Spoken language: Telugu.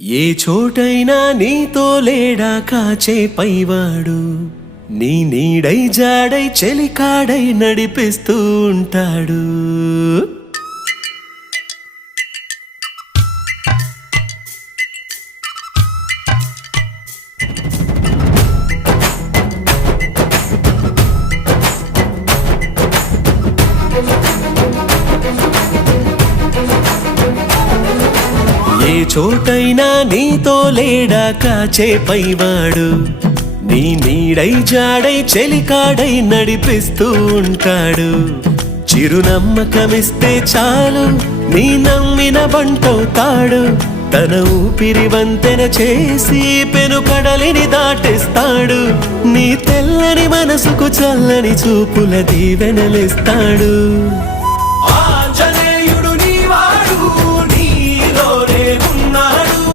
ఏ చోటైనా నీతో లేడా కాచే పైవాడు, నీ నీడై జాడై చెలికాడై నడిపిస్తూ ఉంటాడు. ఏ చోటైనా నీతో లేడా కాచే పైవాడు, నీ నీడై జాడై చెలికాడై నడిపిస్తూ ఉంటాడు. చిరునమ్మకమిస్తే చాలు నీ నమ్మిన బంటవుతాడు. తన ఊపిరి వంతెన చేసి పెను కడలిని దాటిస్తాడు. నీ తెల్లని మనసుకు చల్లని చూపుల దీవెనలిస్తాడు.